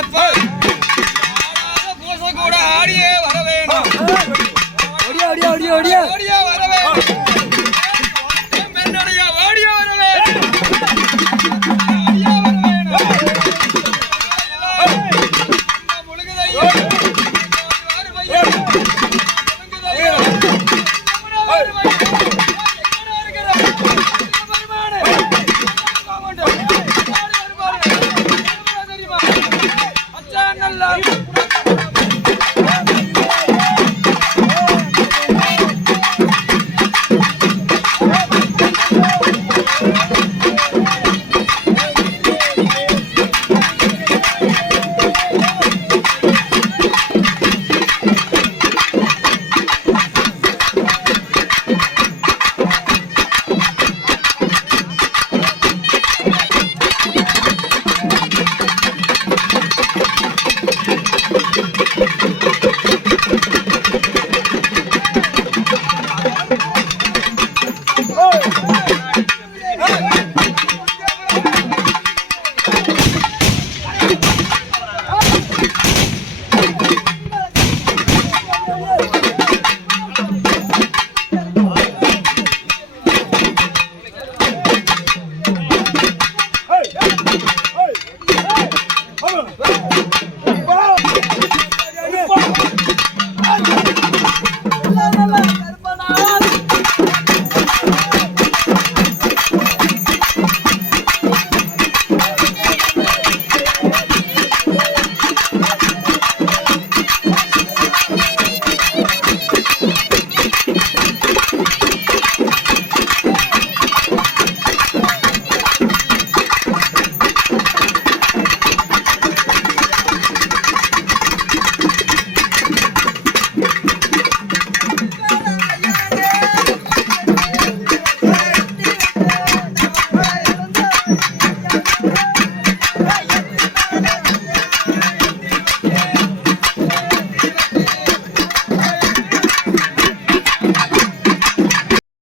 எப்பா பூச கூட ஆடியே வர வேணும். ஓடியா ஓடியா ஓடியா ஓடியா ஓடியா வர வேணும். மென்னடியா ஓடியா வர வேணும். ஓடியா வர வேணும். முழுகுதையா வாரு பையா முழுகுதையா வாரு பையா எங்கடா இருக்கற பரிமாணே காமண்ட தெரியுமா அச்சா நல்லா